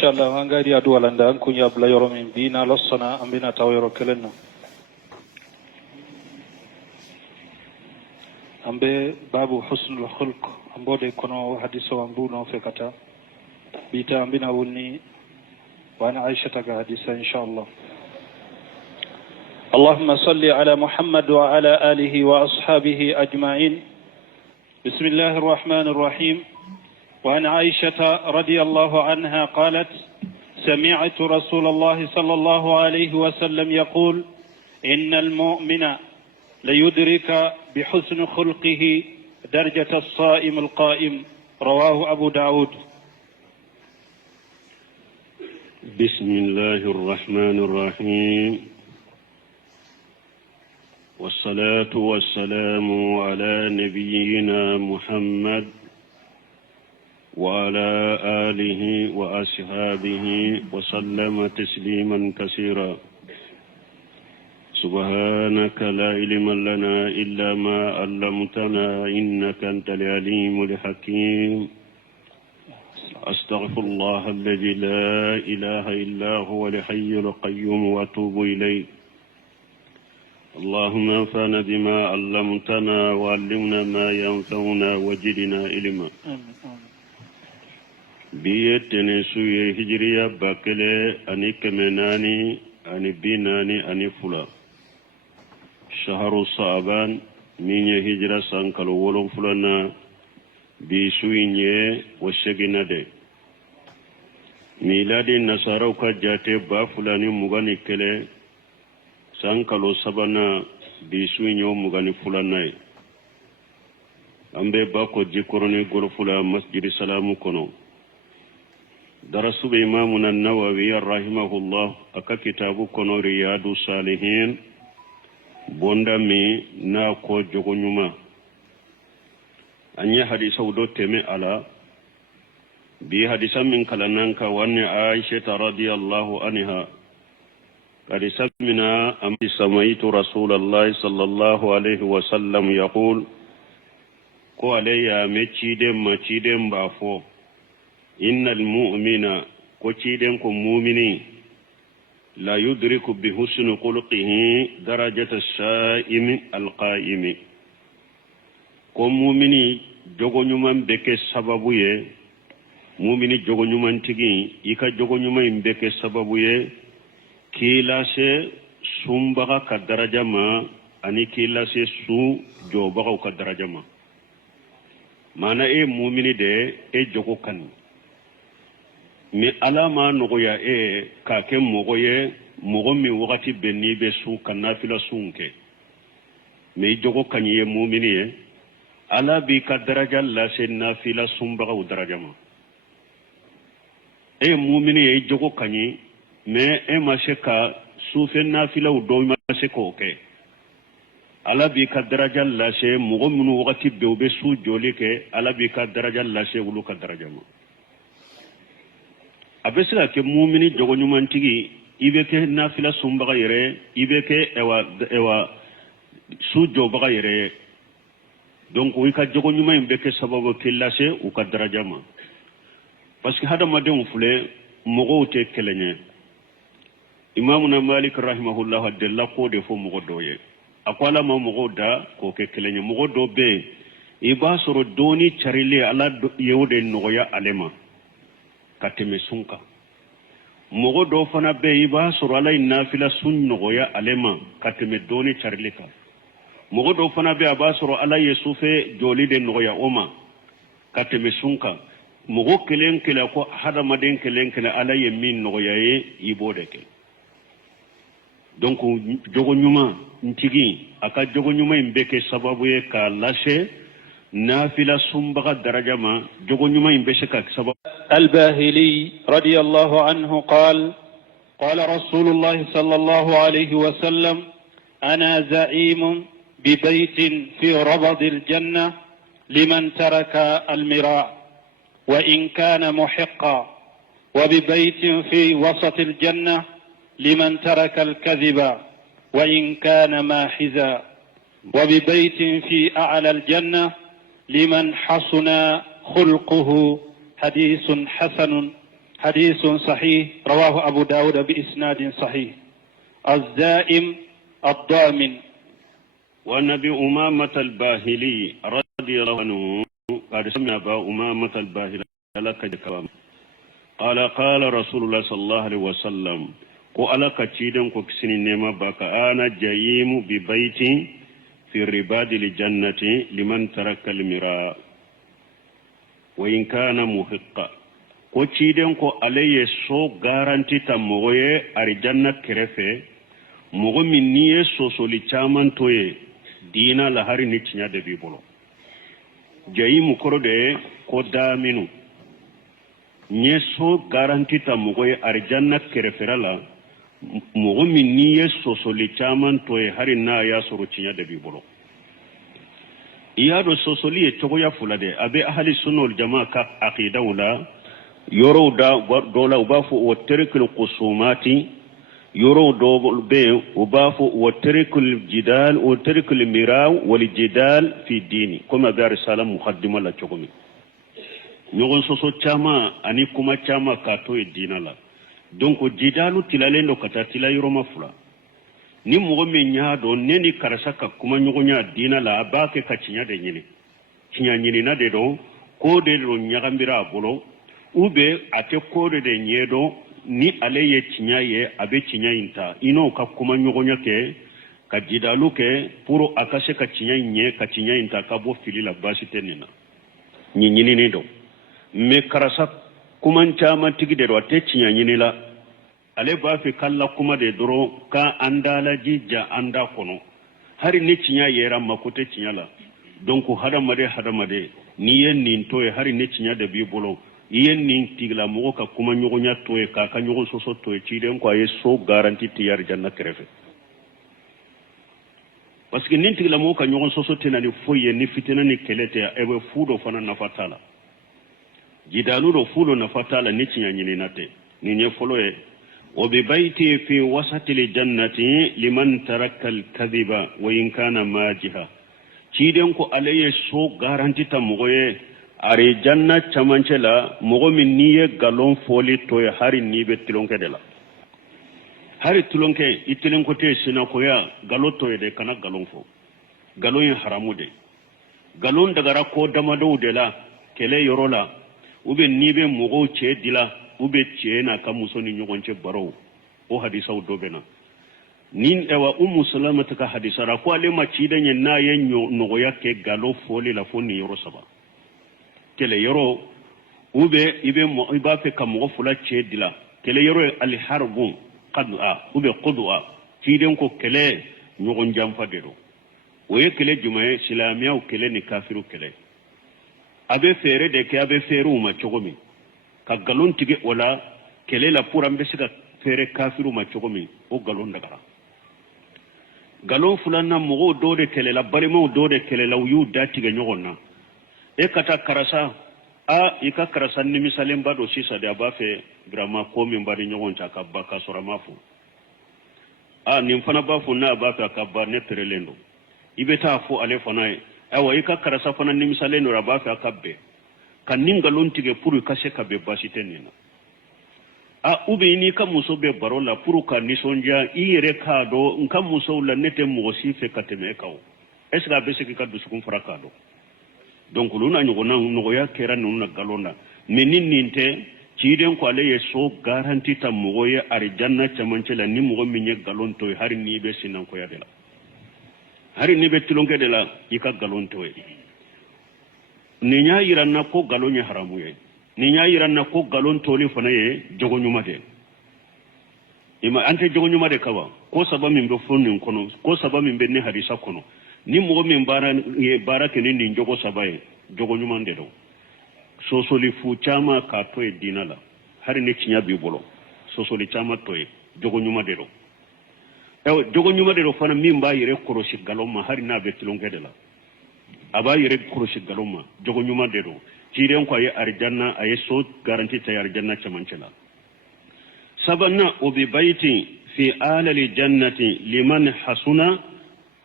شاء الله هنغادي أدو لندا أنكم يا بلا يوم من بينا لصنا أمبينا تاويرو كلنا أمبي باب حسن الخلق أمبودي كنو حديث وانبونا في كتا بيتا أمبينا ولني وأنا عائشة حديثا إن شاء الله. اللهم صل على محمد وعلى آله وأصحابه أجمعين. بسم الله الرحمن الرحيم. وعن عائشة رضي الله عنها قالت: سمعت رسول الله صلى الله عليه وسلم يقول: إن المؤمن ليدرك بحسن خلقه درجة الصائم القائم. رواه أبو داود. بسم الله الرحمن الرحيم، والصلاة والسلام على نبينا محمد وعلى آله وأصحابه وسلم تسليما كثيرا. سبحانك لا علم لنا إلا ما علمتنا إنك أنت العليم الحكيم. أستغفر الله الذي لا إله إلا هو الحي القيوم وأتوب إليه. اللهم انفعنا بما علمتنا وعلمنا ما ينفعنا وزدنا علما. بيتني سوية هجرية باكلة أني كمناني أني بيناني أني فلا شهر صعبان من هجرة سانكالو ولو فلنا بسوينيه وشجنا ده ميلادي النصارى وكجاتي بافلاني مغاني كله سانكالو سبنا بسوينيه مغاني فلنا أمبي باكو جيكورني غرفلا مسجد سلام كنو درس بإمامنا النووي رحمه الله أكا كتاب كنو رياض الصالحين بوندامي ناكو جوغنيما أني حديث ودو تمي على بي حديث من كلانانك وأن عائشة رضي الله عنها حديث منا أمي سمعت رسول الله صلى الله عليه وسلم يقول: كو عليا مچيدم بافو إن المؤمن كو چيدم كو مؤمني لا يدرك بحسن خلقه درجة الصائم القائم. ko mumini jogo nyuman beke sababu ye mumini jogo nyuman tigi ika jogo nyuman beke sababu ye kila se sumbaga ka daraja ma ani kila se su jobaga ka daraja ma mana e mumini de e jogo kan mi alama nogoya e ka ke mogoye mogo mi wakati benni be su kanafila sunke mi jogo kan ye mumini ye ala bi ka daraja la se nafila sumbaga u daraja ma e mumini e jogo kanyi me e ma se ka sufe nafila u do ma se ko ke ala bi ka daraja la se mugo munu wakati be be su joli ke ala bi ka daraja la se ulu ka daraja ma abesira ke mumini jogo nyuman tigi ibe ke nafila sumbaga yere ibe ke ewa su jobaga yere donc wi ka jogo nyuma yimbe ke sababu kilase u ka daraja ma parce que hada madon fule mogo te kelenye imamuna malik rahimahullah adalla ko de fo mogo doye akwala ma mogo da ko ke kelenye mogo do be iba soro doni charile ala yewde noya alema kateme sunka mogo do fana be iba soro ala nafila sun noya alema kateme doni charile ka mogo do fana be abasoro ala yesufe joli de noya oma kateme sunka mogo kelen kela ko hada maden kelen kela ala yemin noya ye ibode ke donc jogo nyuma ntigi aka jogo nyuma imbeke sababu ye ka lashe nafila sumbaga daraja ma jogo nyuma imbeke ka sababu. الباهلي رضي الله عنه قال: قال رسول الله صلى الله عليه وسلم: أنا زعيم ببيت في ربض الجنة لمن ترك المراء وإن كان محقا، وببيت في وسط الجنة لمن ترك الكذب وإن كان ماحزا، وببيت في أعلى الجنة لمن حسن خلقه. حديث حسن حديث صحيح رواه أبو داود بإسناد صحيح. الزائم الضامن. والنبي أمامة الباهلي رضي الله عنه قد سمع أبا أمامة الباهلي لك جكوام قال قال رسول الله صلى الله عليه وسلم قال كتشيدن كسني نما باك أنا جايم ببيت في رباد الجنة لمن ترك المراء وإن كان محقا كتشيدن كو عليه سو غارانتي تمويه أرجنة كرفه مغمي نيه سوسولي چامن تويه دينا لهاري نيچنيا دبي بولو جايم كرده كو دامنو نيسو غارانتي تمويه أرجنة كرفه لا مغمي نيه سوسولي چامن تويه هاري نا يا سورو چنيا دبي بولو iyado sosoli e togoya fulade abe ahli sunna wal jamaa ka aqida wala yoro da dola ubafu wa tarikul qusumati yoro do be ubafu wa tarikul jidal wa tarikul miraw wal jidal fi dini kuma ga risala muqaddima la chogomi nyogon soso chama ani kuma chama ka to e dinala donc jidalu tilalendo kata tilayro mafula ni mogo men nya do neni karasa ka kuma nyogonya dina la abake ka cinya de nyini cinya nyini na de do ko de do nyagambira bolo ube ate ko de nyedo ni ale ye cinya ye abe cinya inta ino ka kuma nyogonya ke ka jidalu ke puro akase ka cinya nye ka cinya inta ka bo fili la basi tenina nyini ni do me karasa kuma nchama tigide do ate cinya nyini la ale ba fi kalla kuma de doro ka andala jija anda kono hari ni cinya yera makote cinya la donc hadamade ni yen nin toye hari ni cinya de bi bolo yen nin tigla mo ka kuma nyogonya toye ka ka nyogo soso toye ci den ko ay so garanti ti yar janna krefe parce que nin tigla mo ka nyogo soso tenani foye ni fitina ni kelete ebe fudo fana na fatala jidalu do fulo na fatala ni cinya nyini nate ni nye folo e وببيتي في وسط الجنة لمن ترك الكذب وإن كان ماجها تيدن كو عليه سو غارانتي تمغوي أري جنة تمانشلا مغو من نية غالون فولي توي هاري نيبه تلونك دلا هاري تلونك يتلون كوتي سينا كويا غالو توي دي كانا غالون فو غالون حرامو دي غالون دغارا كو دمادو دلا كلي يرولا وبي نيبه مغو تشي دلا ube chena ka musoni nyogonche baro o hadisa udobena nin ewa salamata ka hadisa ra ko ale ma chidanye na yenyo nogo yake galo foli la foni yoro saba kele yoro ube ibe mo iba fe ka mo fula chedila kele yoro al harbu qad'a ube qudwa chiden ko kele nyogon jamfa dedo oye kele jumaye islamiya o kele ni kafiru kele abe fere de ke abe feru ma chogomi ka galon tige wala kele la pour ambe sika fere kafiru ma chogomi o galon daga galon fulana mo do de kele la bari mo do de kele la yu dati ga nyogonna e kata karasa a ika karasa ni misalem bado sisa de abafe grama ko min bari nyogon ta ka baka sora mafu a nim fana bafu na abafe ka ba ne perelendo ibeta fu ale fana awa ika karasa fana ni misalendo abafe akabbe kaninga lontige puru kase ka be basitenina a ube ni ka muso be barola puru ka nisonja ire ka do nka muso la nete mo sife kateme kaw esga be se ka dusukun fraka do donc luna nyugo na no ya kera nuna galona menin ninte ciden ko ale yeso garanti ta mo ye arjanna chamancela ni mo minye galon to hari ni be sinan ko ya dela hari ni be tulonge dela ika galon to ninya yiranna ko galon ya haramu ye ninya yiranna ko galon toli fana ye jogo nyuma de ima ante jogo nyuma de kawa ko saba min be fonnin kono ko saba min be ne hadisa kono ni mo min bara ye barake ni jogo saba ye jogo nyuma de do sosoli fu chama ka to e dinala hari ne kinya bi bolo sosoli chama to e jogo nyuma de do jogo nyuma de do fana min ba yire koroshi galon ma hari na be tilonge de la aba yire kuroshi galoma jogo nyuma dedo tiren ko ay arjanna ay so garanti tay arjanna chamancela sabanna ubi baiti fi alali jannati liman hasuna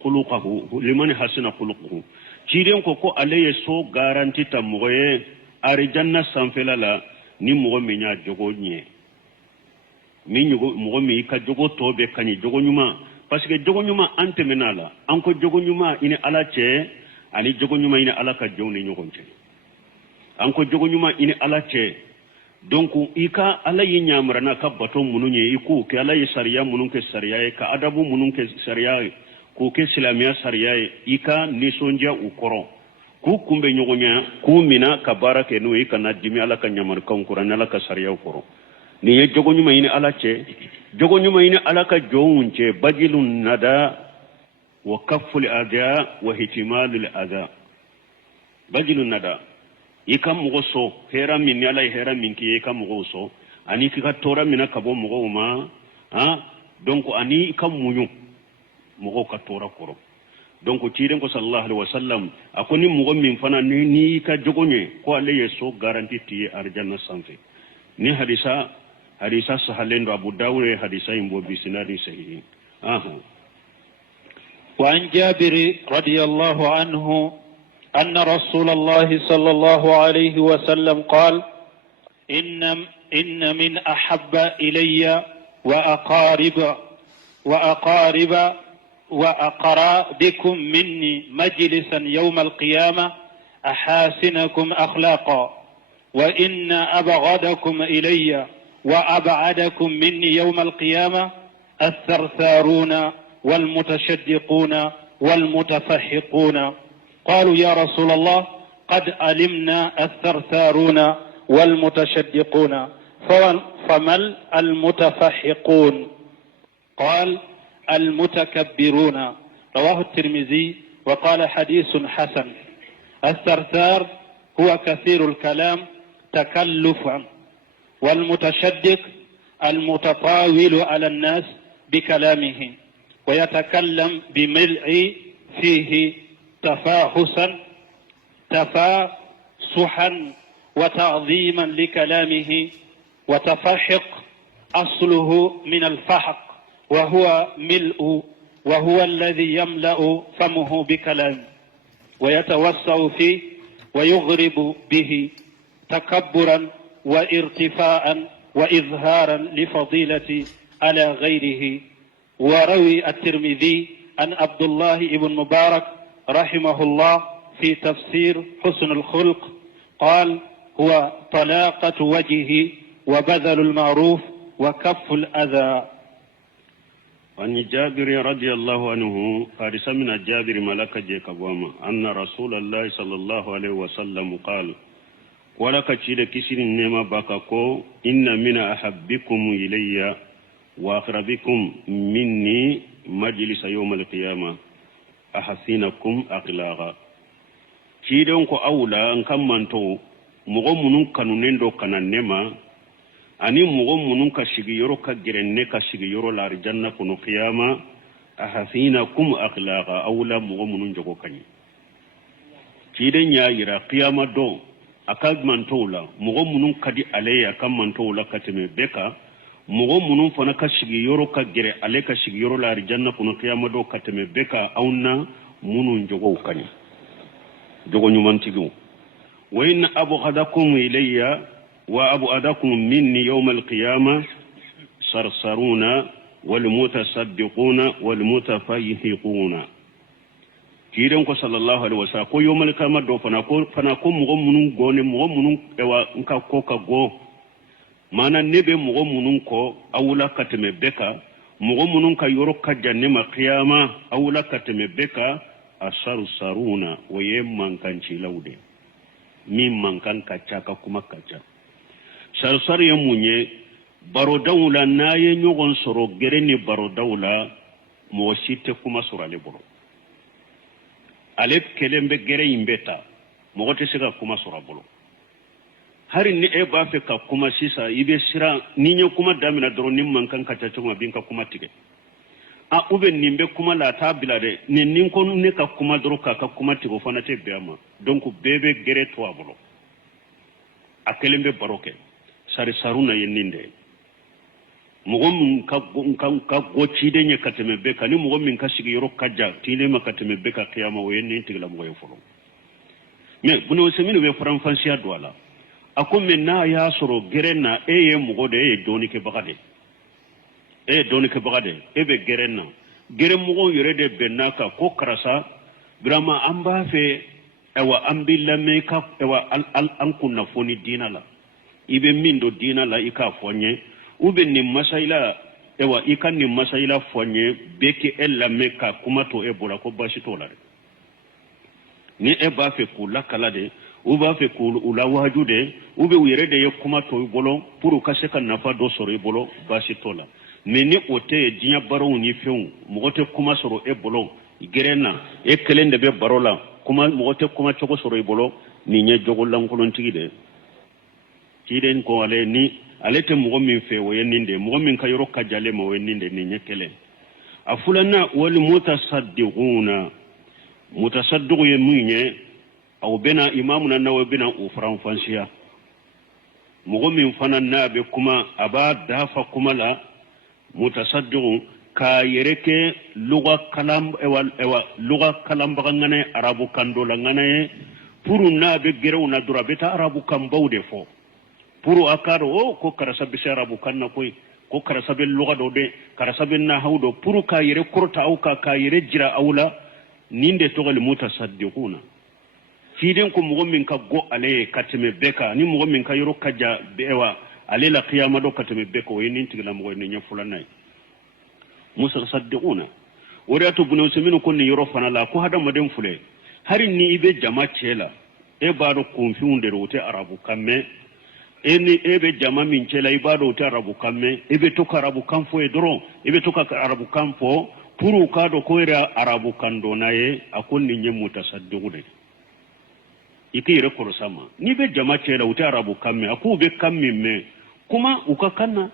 khuluquhu tiren ko ko alaye so garanti tamoye arjanna sanfelala ni mogo mi nya jogo nye mi mogo mi ka jogo to be kanyi jogo nyuma parce que jogo nyuma ante menala anko jogo nyuma ine ala che ani jogo nyuma ine ala ka jowni nyogonte anko jogo nyuma ine ala che donc ika ala yi nyamrana ka bato mununye iku ke ala yi sariya munun ke sariya ka adabu munun ke sariya ko ke islamiya sariya ika nisonja ukoro ku kumbe nyogonya ku mina ka barake no ika na dimi ala ka nyamar kan qur'an ala ka sariya ukoro ni ye jogo nyuma ine ala che jogo nyuma ine ala ka jowunche bajilun nada wa kaful ada wa hitimalul ada bajilun nada ika mugo so hera min yala hera min ki ika mugo so ani ka tora mina ka bo mugo ma donc ani ka munyu mugo ka tora koro donc tiren ko sallallahu alaihi wasallam akoni mugo min fana ni ka jogonye ko ale yeso garanti ti arjanna sanfe ni hadisa sahalendo abu dawud hadisa imbo bisinadi sahihi wa an jabir radiyallahu anhu أن رسول الله صلى الله عليه وسلم قال إن من أحب إلي وأقاربكم مني مجلسا يوم القيامة أحاسنكم أخلاقا وإن أبغضكم إلي وأبعدكم مني يوم القيامة الثرثارون والمتشدقون والمتفحقون قالوا يا رسول الله قد علمنا الثرثارون والمتشدقون فما المتفحقون قال المتكبرون رواه الترمذي وقال حديث حسن الثرثار هو كثير الكلام تكلفا والمتشدق المتطاول على الناس بكلامه ويتكلم بملء فيه تفاصحا وتعظيما لكلامه وتفحق أصله من الفحق وهو ملء وهو الذي يملأ فمه بكلام ويتوسع فيه ويغرب به تكبرا وارتفاعا وإظهارا لفضيلة على غيره. وروي الترمذي عن عبد الله بن مبارك رحمه الله في تفسير حسن الخلق قال هو طلاقة وجهه وبذل المعروف وكف الأذى. عن جابر رضي الله عنه قال سمعنا جابر ملك جيكبوما أن رسول الله صلى الله عليه وسلم قال ولك تشيد كسر نما باكاكو إن من أحبكم إلي وأقربكم مني مجلس يوم القيامة أحسنكم أخلاقا تشيدون كو أولا أنكم منتو مغمونون كانونين كانان نما ani mogo munun ka sigiyoro ka gerenne ka sigiyoro la arjanna kono qiyama ahasinakum akhlaqa awla mogo munun jogo kanyi kide nya yira qiyama do akad mantola mogo munun kadi aleya kam mantola kateme beka mogo munun fana ka sigiyoro ka gere ale ka sigiyoro la arjanna kono qiyama do kateme beka awna munun jogo kanyi jogo nyumantigu wa in abghadakum ilayya وأبعدكم مني يوم القيامة صرصرون والمتصدقون والمتفيهقون كيرنكو صلى الله عليه وسلم كو يوم القيامة دو فناكو مغمونون غوني مغمونون اوا نكا كوكا غو مانا نبي مغمونون كو أولا كتم بكا مغمونون كا يورو كجانما قيامة أولا كتم بكا الصرصرون ويمن كانشي لودي ممن كان كاچاكا كما كاچا sarsar ya munye baro dawla na ye nyogon soro gereni baro dawla mo site kuma surale boro alep kelembe gere imbeta mo gote sega kuma surabolo hari ni e ba fe ka kuma sisa ibe sira ninyo kuma damina doro nimman kan kacha chuma binka kuma tige a ube nimbe kuma la tabilade ni ninko ne ka kuma doro ka kuma tigo fana te beama donc bebe gere to abolo akelembe baroke sari saruna yeninde mugom ka gochi de nya kateme beka ni mugom min ka sigi yoro kaja tile ma kateme beka kiyama o yenni tigla mo yofolo me buno semino be franfansia douala ako men na ya soro gerenna ye mugo de e doni ke bagade be gerenna gere mugo yere de benaka ko karasa brama amba fe ewa ambilla me ka ewa an kunna foni dinala ibe mindo dinala ika fonye ube ni masaila ewa ika ni masaila fonye beke ella meka kumato ebola ko bashito la ni e ba fe kula kala de u ba fe kul ula wajude ube uyere de kumato bolo puru kaseka nafa do soro bolo bashito la meni ote dinya baro ni feun mogote kuma soro ebolo gerena e kelende be barola kuma mogote kuma choko soro ebolo ni nye jogolan kolon tigide kiden ko ale ni alete mogo min fe woyeninde mogo min ka yoro kajale mo woyeninde ni nye kele afulana wal mutasaddiqu yemunye aw bena imamuna nawo bena u franfansiya mogo min fana nabe kuma aba dafa kuma la mutasaddiqu ka yereke lugha kalam lugha kalam bagangane arabu kandola ngane puru nabe gerewna dura beta arabu kambawde fo puru akaro ko karasabe arabu kanna koy ko karasabe lugha do de karasabe na hawdo puru ka yere kurta au ka yere jira awla ninde togol mutasaddiquna fiden ko mo min ka go ale kateme beka ni mo min ka yoro kaja bewa ale la qiyama do kateme beka o yin tigla mo ni nyafulanay mutasaddiquna woriato bunu semino ko ni yoro fana la ko hada maden fule harin ni ibe jama chela e baro konfiunde rote arabu kamme eni ebe jama min chela ibado rote arabu kamme ebe to arabu kamfo e doro ebe to arabu kamfo puru kado koira arabu kando naye akonni nyemu tasadduqune ikire korosama ni be jama chela uta arabu kamme aku be kamme me kuma ukakanna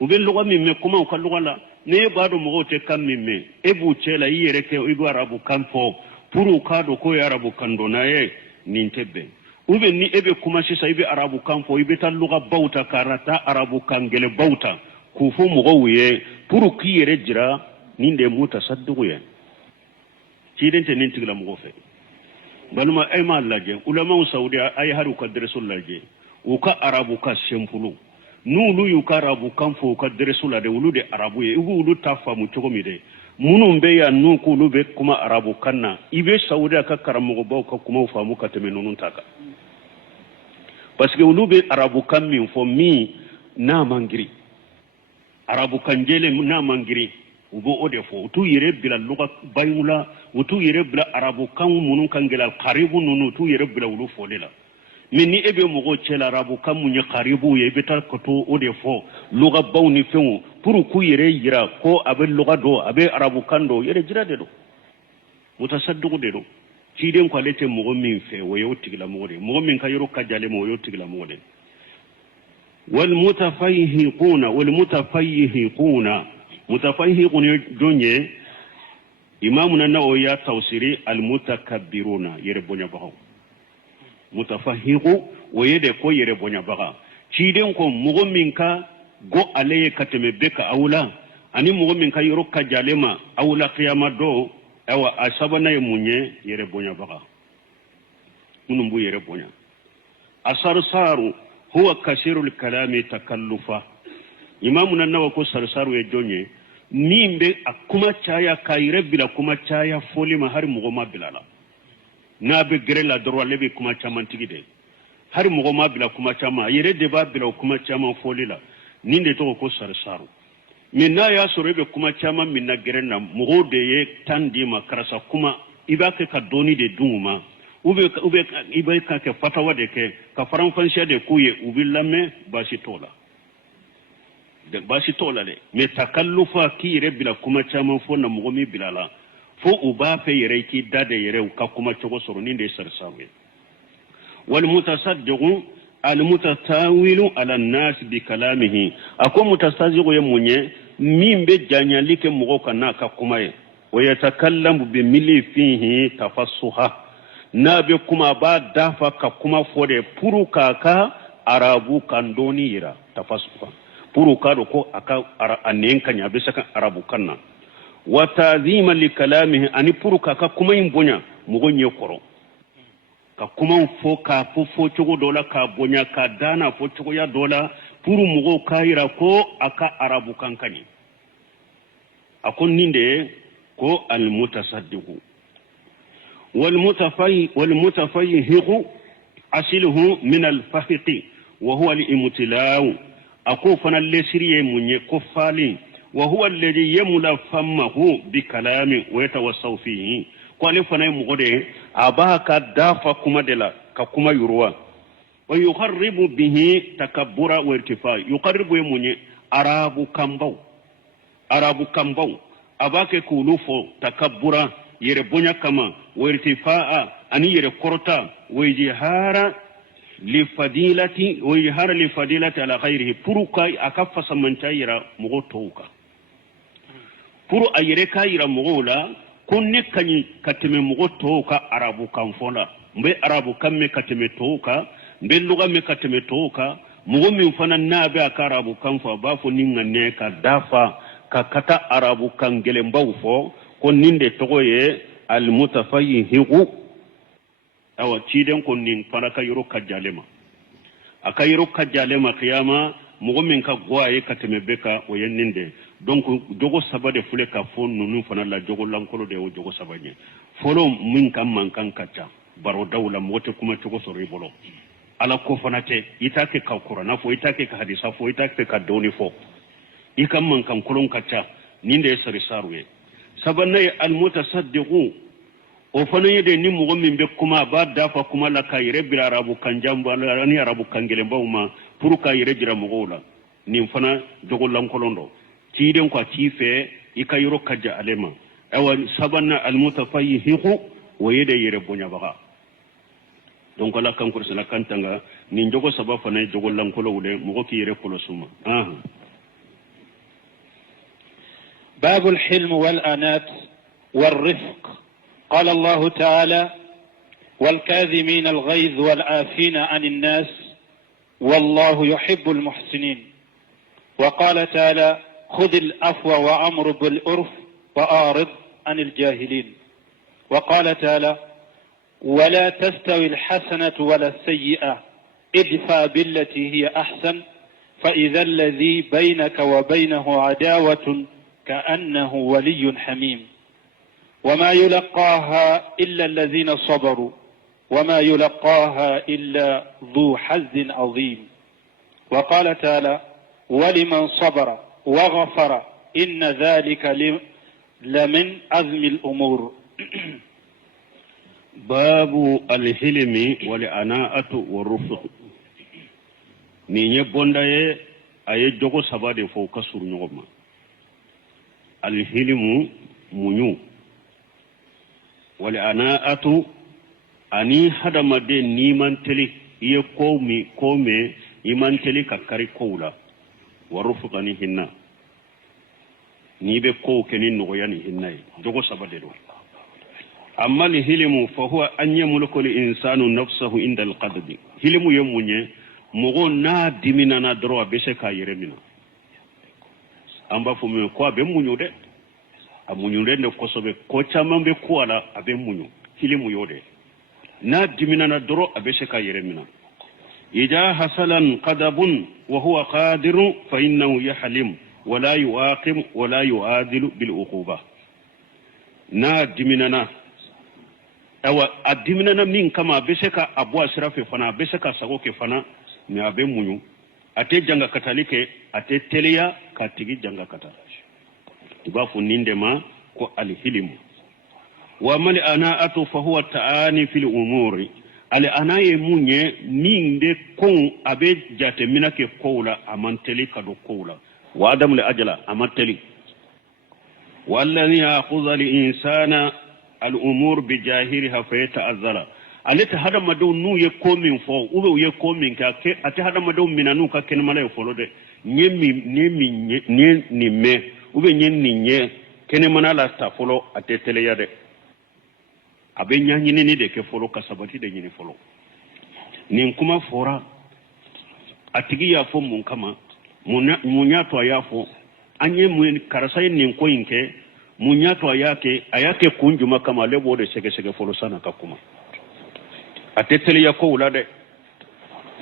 ube lugha mimme kuma ukallugala ne bado mogote kamme me ebu chela yireke igo arabu kamfo puru kado koira arabu kando naye nintebe ube ni ebe kuma sisa ibe arabu kamfo ibe ta lugha bauta karata arabu kangele bauta kufu mogowe puru kiyere jira ninde mutasaddiqu ya cidente nintigla mo fe baluma ay ma laje ulama saudi ay haru ka rasul laje o ka arabu ka sempulu nulu yu ka arabu kan fo ka rasul de wulude arabu ye ugu wulu tafamu togomi de munum be ya nu ko lube kuma arabu kanna ibe saudi ka karamo baw ka kuma famu ka teme nonun taka parce que wulube arabu kan min fo mi na mangiri arabu kan jele na mangiri ubo ode fo tu yere bila lugha bayula utu yere bila arabu kan munun kan gelal qaribu nunu tu yere bila wulu fo lela minni ebe mogo chela arabu kan munya qaribu ye betal ko to ode fo lugha bawni fengu pour ku yere yira ko abe lugha do abe arabu kan do yere jira de do mutasaddiqu de do ciden ko lete mogo min fe woyo tigla mogo de mogo min ka yoro kajale mo woyo tigla mogo de wal mutafayhiquna mutafayhiqun jonye imamuna nawo ya tawsiri al mutakabbiruna yere bonya baho mutafayhiqu woyede ko yere bonya baga ciden ko mugo minka go aleye kateme beka awla ani mugo minka yoro kajalema awla qiyama do awa asabana yemunye yere bonya baga munumbu yere bonya asarsaru huwa kasirul kalami takallufa imamuna nawo ko sarsaru e jonye nimbe akuma chaya kayre bila kuma chaya foli ma har mugo ma bilala na be grela dorwa lebe kuma chama tigide har mugo ma bila kuma chama yere de ba bila kuma chama foli la ninde to ko sarsaru minna ya sorebe kuma chama minna grena mugo de ye tandi ma karasa kuma ibake ka doni de duma ube ibe ka ke fatawa de ke ka faranfansha de kuye ubillame bashi tola de bashi tola le me takallufa ki rebila kuma chama fo na mugomi bilala fo uba fe yere ki dade yere ka kuma chogo soro ninde sarsawe wal mutasaddiqu al mutatawilu ala nas bi kalamihi ako mutasaddiqu yemunye mimbe janyalike mugo kana ka kuma ye wayatakallamu bi mili fihi tafassuha nabe kuma ba dafa ka kuma fode puru kaka arabu kandoni yira tafassuha puru kado ko aka anenka nya besaka arabu kanna wa ta'zima li kalamihi ani puru kaka kuma imbonya mugonye koro ka kuma fo ka fo cogo dola ka bonya ka dana fo cogo ya dola puru mugo kaira ko aka arabu kankani akon ninde ko al mutasaddiqu wal mutafayyihu asiluhu min al fahiqi wa huwa al imtilau ako fana lesiriye munye ko fali wa huwa alladhi yamla famahu bi kalami wa yatawassaw fihi ko ale fana mugode abaka dafa kuma dela ka kuma yurwa wa yukharribu bihi takabbura wa irtifa yukharribu munye arabu kambau abake kulufo takabbura yere bonya kama wa irtifaa ani yere korota wa jihara li fadilati ala ghairihi puruka akaffa samantayira mugotouka puru ayere kayira mugola kunne kanyi kateme mugotouka arabu kanfola mbe arabu kamme kateme touka mbe luga me kateme touka mugo min fana nabe akarabu kanfa bafo ninga ne ka dafa ka kata arabu kangele mbawfo ko ninde togoye al mutafayyihu awa ciden ko nin fana ka yoro kajalema aka yoro kajalema qiyama mugo min ka goaye kateme beka o yenninde donc jogo sabade fule ka fon nunu fana la jogo lankolo de o jogo sabanye folo min kam man kan kacha baro dawla mote kuma jogo sori bolo ala ko fana te itake ka qur'ana fo itake ka hadisa fo itake ka doni fo ikam man kan kolon kacha ninde sari sarwe sabanay al mutasaddiqu o fana yede ni mugo min be kuma ba dafa kuma la kayre bir arabu kanjamba ni arabu kangele bawma pour kayre jira mugola ni fana jogo lankolondo tiden ko tife ikayro kaja alema awa sabanna al mutafayyihu o yede yere bonya baga donc la kankur sala kantanga ni jogo saba fana jogo lankolo wude mugo ki yere kolo suma باب الحلم والأنات والرفق قال الله تعالى والكاظمين الغيظ والعافين عن الناس والله يحب المحسنين وقال تعالى خذ العفو وأمر بالعرف وأعرض عن الجاهلين وقال تعالى ولا تستوي الحسنة ولا السيئة ادفع بالتي هي أحسن فإذا الذي بينك وبينه عداوة كأنه ولي حميم وما يلقاها إلا الذين صبروا وما يلقاها إلا ذو حظ عظيم وقال تعالى ولمن صبر وغفر إن ذلك لمن عزم الأمور باب الحلم والعناءة والرفق ni yebondaye aye jogo sabade fo kasuru nyogoma alhilimu munyu wala anaatu ani hadamade ni manteli ye kome imanteli kakari koula warufqani hinna ni be ko kenin no yani hinna jogo sabade do amma alhilimu fa huwa an yamliku al-insanu nafsahu inda al-qadbi hilimu yemunye mogo na dimina na dro bese ka yeremina amba fu me ko be munyu de amunyu de ne kosobe ko chamambe ko ala abe munyu hilimu yode na dimina na dro abese ka yeremina ida hasalan qadabun wa huwa qadir fa innahu yahlim wala yuaqim wala yuadilu bil uquba na dimina na awa adimina na min kama bese ka abwa sirafe fana bese ka sago ke fana ni abe munyu ate janga katalike ate teleya katigi janga katala tibafu nindema ko alhilimu wa mali anaatu fa huwa taani fil umuri ali anaye munye ninde kon abe jate minake koula amanteli kado koula wa adam li ajala amanteli walladhi ya'khudhu al-insana al-umur bi jahiriha fa yata'azzala alita hada madu nu ye komin fo ube ye komin ka ke ate hada madu minanu ka ken mala folo de nyemi ni me ube nyenni nye ken manala ta folo ate tele ya de abe nyanyi ni de ke folo kasabati de nyini folo nin kuma fora atigi ya fo mun kama munya to ya fo anye mun karasai nin ko inke munya to ayake kunjuma kama lebo de sege folo sana kakuma أتتلي يقول هذا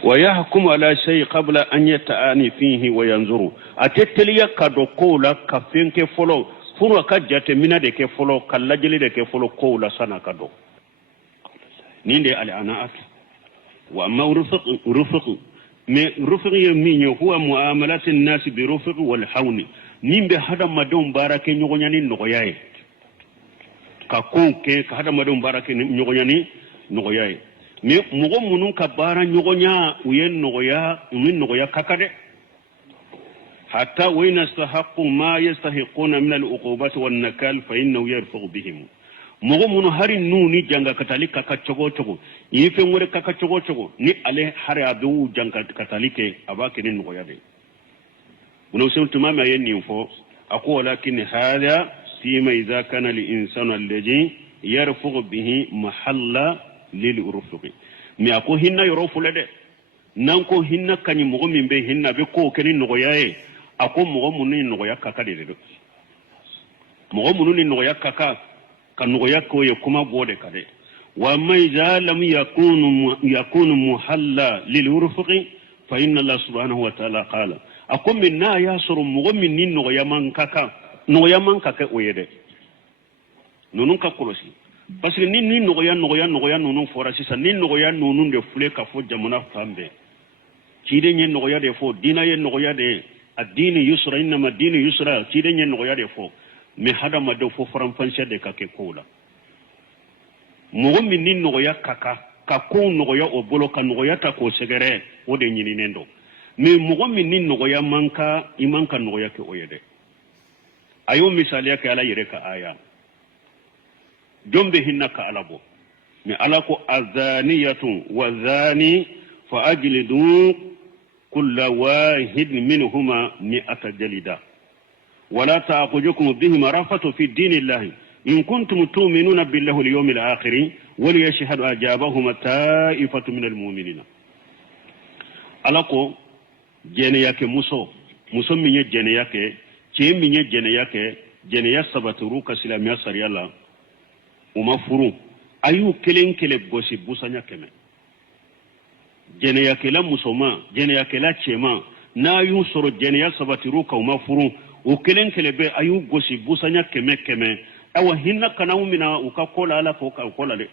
ويحكم على شيء قبل أن يتعاني فيه وينظر أتتلي يكادو قولا كفين كفلو فنو كجات من هذا كفلو كاللجل ده كفلو قولا سنة كدو نيندي العناءات وأما رفق رفق يمين هو معاملات الناس برفق والحون نيمبي هذا مدوم بارك نيغونياني نغياي كاكونك هذا مدوم بارك نيغونياني نغياي مي مغو منون كبارا نيغونيا وين نغيا كاكادي حتى وين استحقوا ما يستحقون من العقوبات والنكال فإنه يرفق بهم mogo muno hari nuni janga katali kaka chogo yife ngore kaka chogo ni ale hari abu janga katalike abake ni ngoya de muno sum tumama yenni info aku walakin hada fima idha kana li insanu alladhi yarfuq bihi mahalla lil urfuqi mi ako hinna yorofule de nan ko hinna kanyi mogo mimbe hinna be ko keni ngoya e ako mogo munu ngoya kaka de mogo munu ni ngoya kaka كانوا يكو يكما بودي كده وما إذا لم يكون محلا للورفق فإن الله سبحانه وتعالى قال أقوم منا ياسر مغمن نغيا من كاكا ويده نونون كاكولوسي parce que ni nogoya nunun fora sisan ni nogoya nunun de fule ka fo jamana fambe kide nye nogoya de fo dina ye nogoya de ad-dini yusra inma ad-dini yusra kide nye nogoya de fo mi hada ma do fo faranfansha de kake kola mogo min ni nogoya kaka ka ko nogoya o bolo ka nogoya ta ko segere o de nyini nendo mi mogo min ni nogoya manka imanka nogoya ke oyede ayo misali yake ala yere ka aya jombe hinna ka alabo mi alako azaniyatu wa zani fa ajlidu kulla wahid minhuma mi'ata jalida ولا تأخذكم بهما رأفة في الدين الله إن كنتم تؤمنون بالله اليوم الآخر وليشهد أجابهما طائفة من المؤمنين ألاكو جنياك موسو من جنياك كي من جنياك جنيا سبتروك سلاميا سريالا وما فرو أيو كلين كلي بوسي بوسانيا كمي جنياك لا مسوما جنياك لا تشيما نا يوسر جنيا سبتروك وما فرو o kelen kelebe ayu gosi busanya keme awa hinna kanaw mina ukakola ala ko ka kola le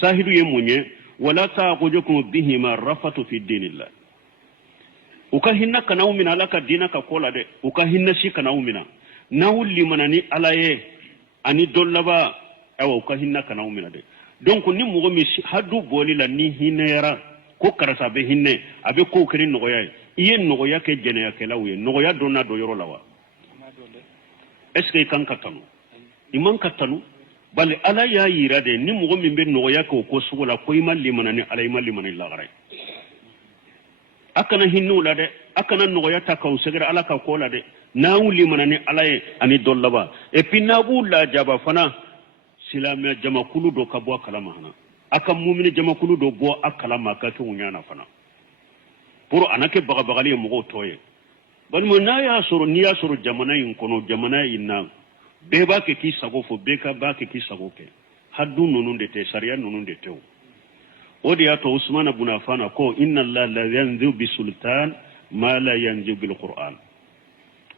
sahidu yemunye wala ta'qujukum bihima rafatu fi dinillah uka hinna kanaw mina ala ka dina ka kola de uka hinna shi kanaw mina nawli manani alaye ani dollaba awa uka hinna kanaw mina de donc ni mugo mi hadu boli la ni hinera ko karasa be hinne abe ko kiri nogoya iye nogoya ke jene ya kelawe nogoya donna do yoro lawa est-ce que kan katanu iman katanu bal ala ya yirade ni mugo min be nogoya ko sugula ko imal limanani ala imal limanani lagaray akana hinnu la de akana nogoya ta ka usegara ala ka ko la de na wuli manani ala ani dollaba et puis na la jaba fana silama jamakulu do ka bo kalama hana aka mu'mini jamakulu do bo akala maka to nyana fana pour anake bagabagali mugo toye bal mo na ya soro ni ya soro jamana yin kono jamana inna be ba ke ki sago fo be ka ba ke ki sago ke haddu nunun de te sharia nunun de te o de ya to usman ibn affan ko inna allaha la yanzu bi sultan ma la yanzu bil qur'an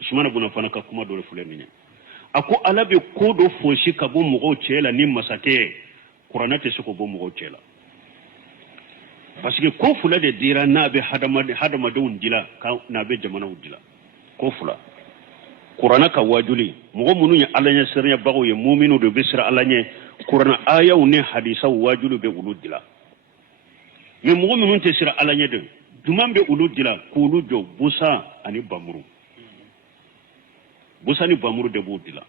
usman ibn affan ka kuma do fulani ako alabe ko do fo shi ka bo mugo chela ni masate qur'ana te ko bo mugo chela parce que ko fula de dira na be hadama don dila ka na be jamana dila ko fula qur'ana ka wajuli mugo munu ya alanya sirnya bago ye mu'minu do bisra alanya qur'ana aya ne hadisa wajulu be ulud dila me mugo munu te sira alanya de dumam be ulud dila ko ulud do busa ani bamuru busa ni bamuru de bu dila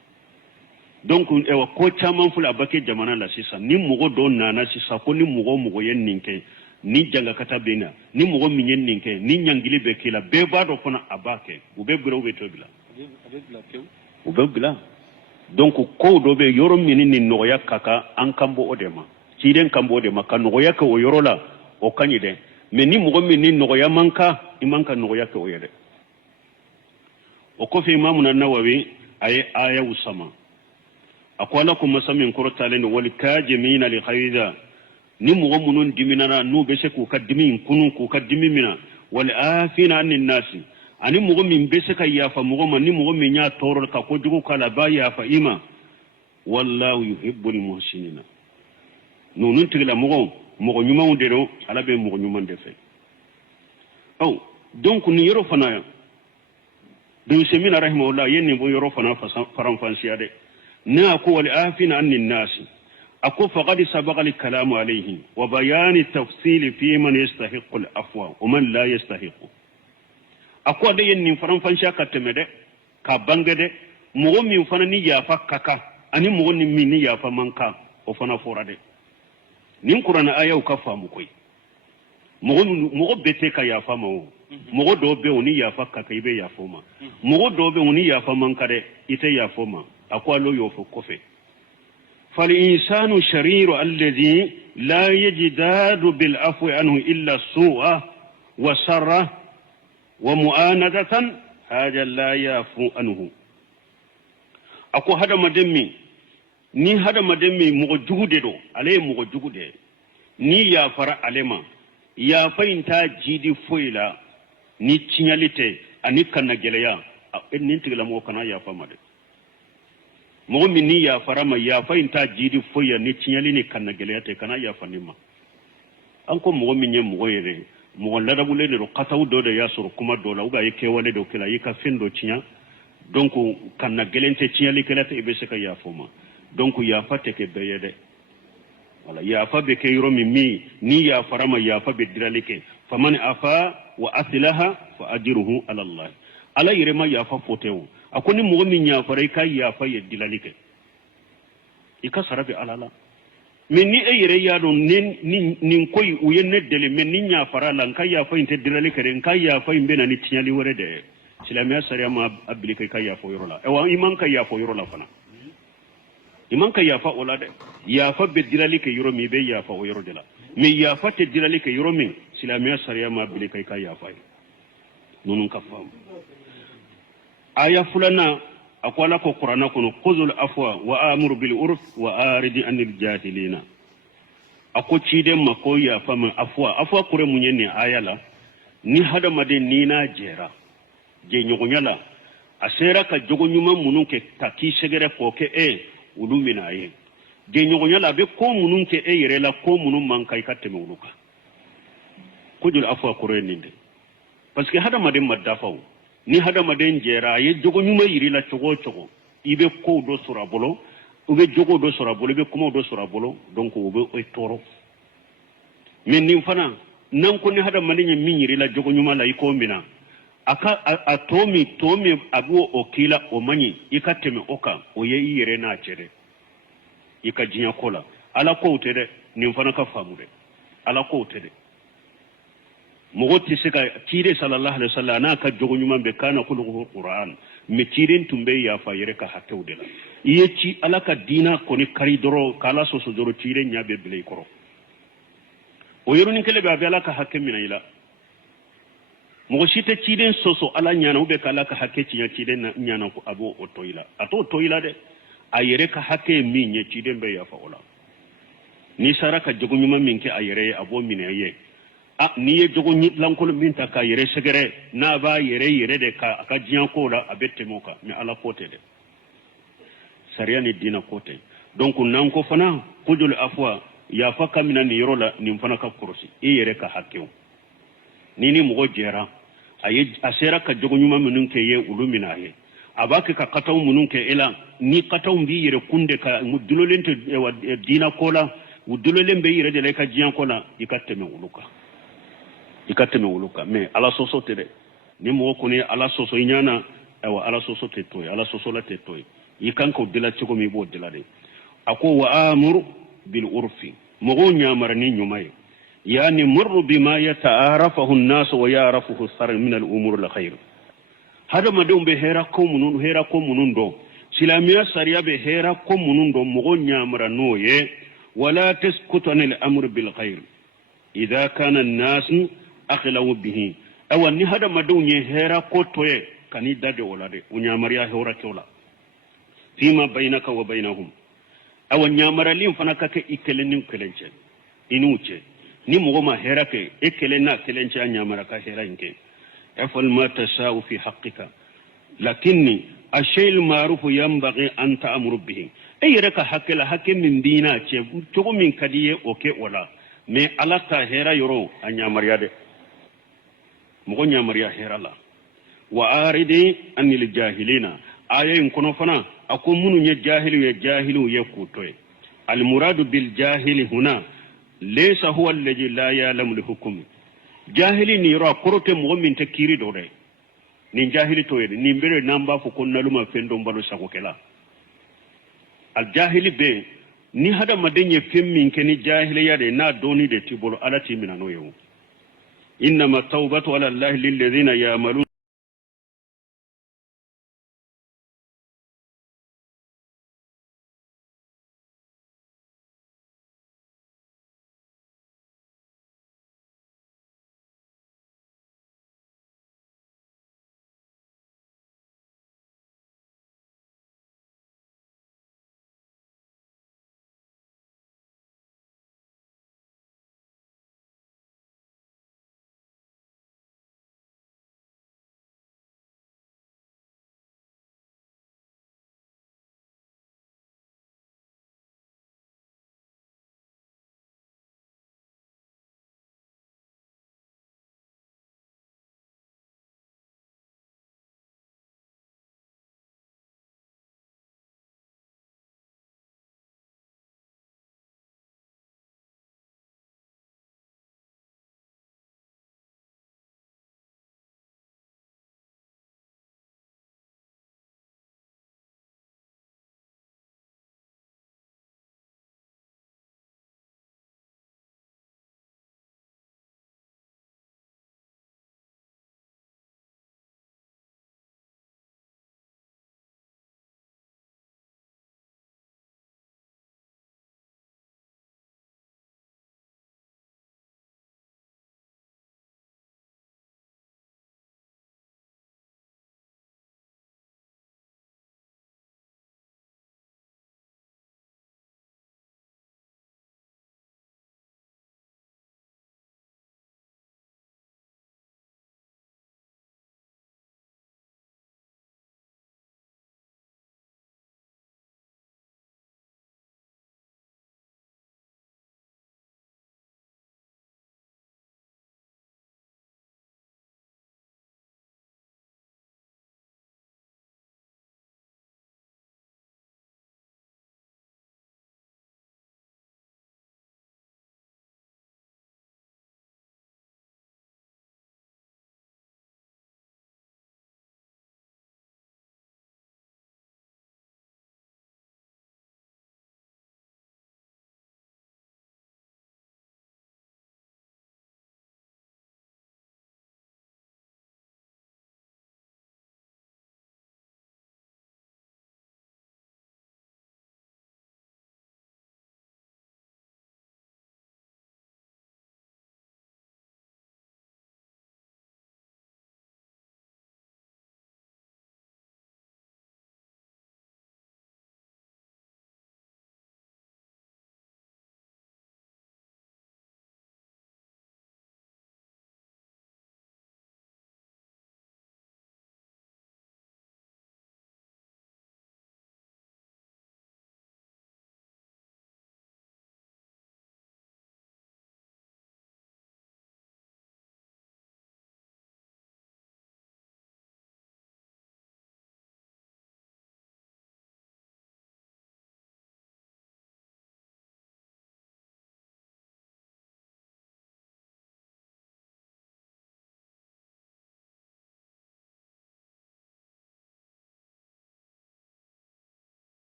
donc ewa ko chaman fula bake jamana la sisa ni mugo do nana sisa ko ni mugo yen ninke ni janga kata bena ni mugo minyen ninke ni nyangili be kila be bado kona abake ube bura ube tobila ube bila donc ko do be yoro mini ni noya kaka an kambo odema ciden kambo odema kan noya ka o yoro la o kanyide me ni mugo mini noya manka imanka noya ka o yede o ko fi imamu an-Nawawi ay aya usama akwala kuma samin kurtalen wal kajimina li khayda ni mogo munun diminana nu be se ku ka dimi kunu ku ka dimi mina wal afina anin nasi ani mogo min be se ka yafa mogo ma ni mogo min ya toro ka ko jugu kala ba yafa ima wallahu yuhibbul muhsinina nunun tigla mogo nyuma de do ala be mogo nyuma de fe aw donc ni yoro fana do semina rahimahullah yenni bo yoro fana faram fansiyade na ko wal afina anin nasi أكو فقد سبق الكلام عليه وبيان التفصيل في من يستحق العفو ومن لا يستحق أكو ده ين فرن فنشا كتمده كبانغده مغو من فنني يافا كاكا أني مغو من يافا منكا وفنا فورده نين قرآن آية وكفا مكوي مغو بيتك يافا مو مغو دوبه وني يافا كاكا يبه يافا ما مغو دوبه وني يافا منكا ده يته يافا ما أكو ألو يوفو كوفي فالإنسان الشرير الذي لا يجداد بالعفو عنه إلا السوء وسره ومؤاندة هذا لا يعفو عنه أكو هذا مدمي ni hada madami mugo jugude do ale mugo jugude ni ya fara alema ya fayinta jidi foila ni tinyalite ani kana geleya ni tigla mo kana ya famade mogo min ni ya farama ya fayinta jidi foya ni tinyali ni kana geleya te kana ya fanima anko mogo min ye mogo yere mogo ladabule ne do qataw do de ya suru kuma do la uga yake wale do kila yika findo tinya donc kana gelente tinyali kala te be se ka ya foma donc ya fate ke beyede wala ya fa be ke yoro mi ni ya farama ya fa be diralike faman afa wa aslaha fa ajruhu ala allah ala yirema ya fa fotewo akoni mogo min ya farai kai ya fa ye dilalike ika sarabe alala min ni e yere ya don nin koy uyenne dele men ni ya fara lan kai ya fa inte dilalike ren kai ya fa imbe na ni tinyali wore de silamiya sariya ma ablike kai ya fo yoro la e wa iman kai ya fo yoro la fana iman ka yafa ola de yafa be dilali ke yoro mi be yafa o yoro de la mi yafa te dilali ke yoro mi silamiya sariya ma bile kai ka yafa nunun ka fam aya fulana akwala ko qur'ana kono khuzul afwa wa amuru bil urf wa aridi anil jahilina ako cide mako yafa man afwa kure munyen aya la ni hada made ni na jera je nyogonyala asera ka jogonyuma munun ke taki segere ko ke ulu mina ye de nyogonya la be ko munun ke e yere la ko munun man kai katte muluka kujul afwa kure ninde parce que hada madin madafaw ni hada madin jera ye jogo nyuma yiri la chogo ibe ko do sura bolo ube jogo do sura bolo be kuma do sura bolo donc ube o toro men nim fana nan ko ni hada madin min yiri la jogo nyuma la iko mina aka atomi abuo okila omanyi ikateme oka oye yire na chere ikajinya kola ala ko utere ni mfana ka famude ala ko utere mogoti sika tire sallallahu alaihi wasallam na ka jogo nyuma be kana kulu qur'an me tiren tumbe ya fa yire ka hakewde la yeci ala ka dina ko ni karidoro kala soso joro tire nyabe bele koro o yoruni kele be ala ka hakemina ila mogo shite ciden soso ala nyana ube kala ka hake cinya ciden nyana ko abo otoila ato toila de ayere ka hake minye ciden be ya faola ni saraka jogo nyuma minke ayere abo mineye ni ye jogo nyi lankolo minta ka yere segere na ba yere de ka jian ko la abette moka mi ala kote de sariya ni dina kote donc nan ko fana kujul afwa ya faka minani yorola ni mfana ka korosi yere ka hakeo nini mogo jera asera ka jogo nyuma munun ke ye ulumina ye abake ka kataw munun ke ela ni kataw mbi yere kunde ka mudulolente dina kola udulolen be yere de ka jian kola ikateme uluka me ala soso tere ni mo ko ni ala soso nyana ewa ala soso te toy ala soso la te toy yikan ko dila ci ko mi bo dila de ako wa amur bil urfi mo go nyamar ni nyumay يعني مر بما يتعارفه الناس ويعرفه الثر من الأمور الخير هذا ما دوم بهيرا كوم منون دو سلاميا سريا بهيرا كوم منون دو مغنيا مرنوية ولا تسكت عن الأمر بالخير إذا كان الناس أخلوا به أو أن هذا ما دوم يهيرا كوتوي كان يدد ولده ونيامريا هورا كولا فيما بينك وبينهم أو أن يامر لهم فنكك إكلنين كلنشن inuche ni mogo ma herake ekelena kelencha nyamara ka herainke afal ma tasau fi haqqika lakinni الشيء المعروف ينبغي أن تأمر به أي رك حكلا حكم من دينا شيء تقوم من كديه أوكي ولا ما على تهرا يرو أن يمريا مغني يمريا هرا لا وأريد أن الجاهلين آية يكونوا فنا أكون من الجاهل يجاهل يكوتوي المراد بالجاهل هنا ليس هو الذي لا يعلم الحكم جاهل نيرا كروت مؤمن تكيري دوري nin jahili to yede nin bere namba fu kon naluma fendo mbalo sako kela al jahili be ni hada madenye femmin keni jahili yade na doni de tibolo alati minano yo inma tawbatu ala allahi lil ladina ya'malun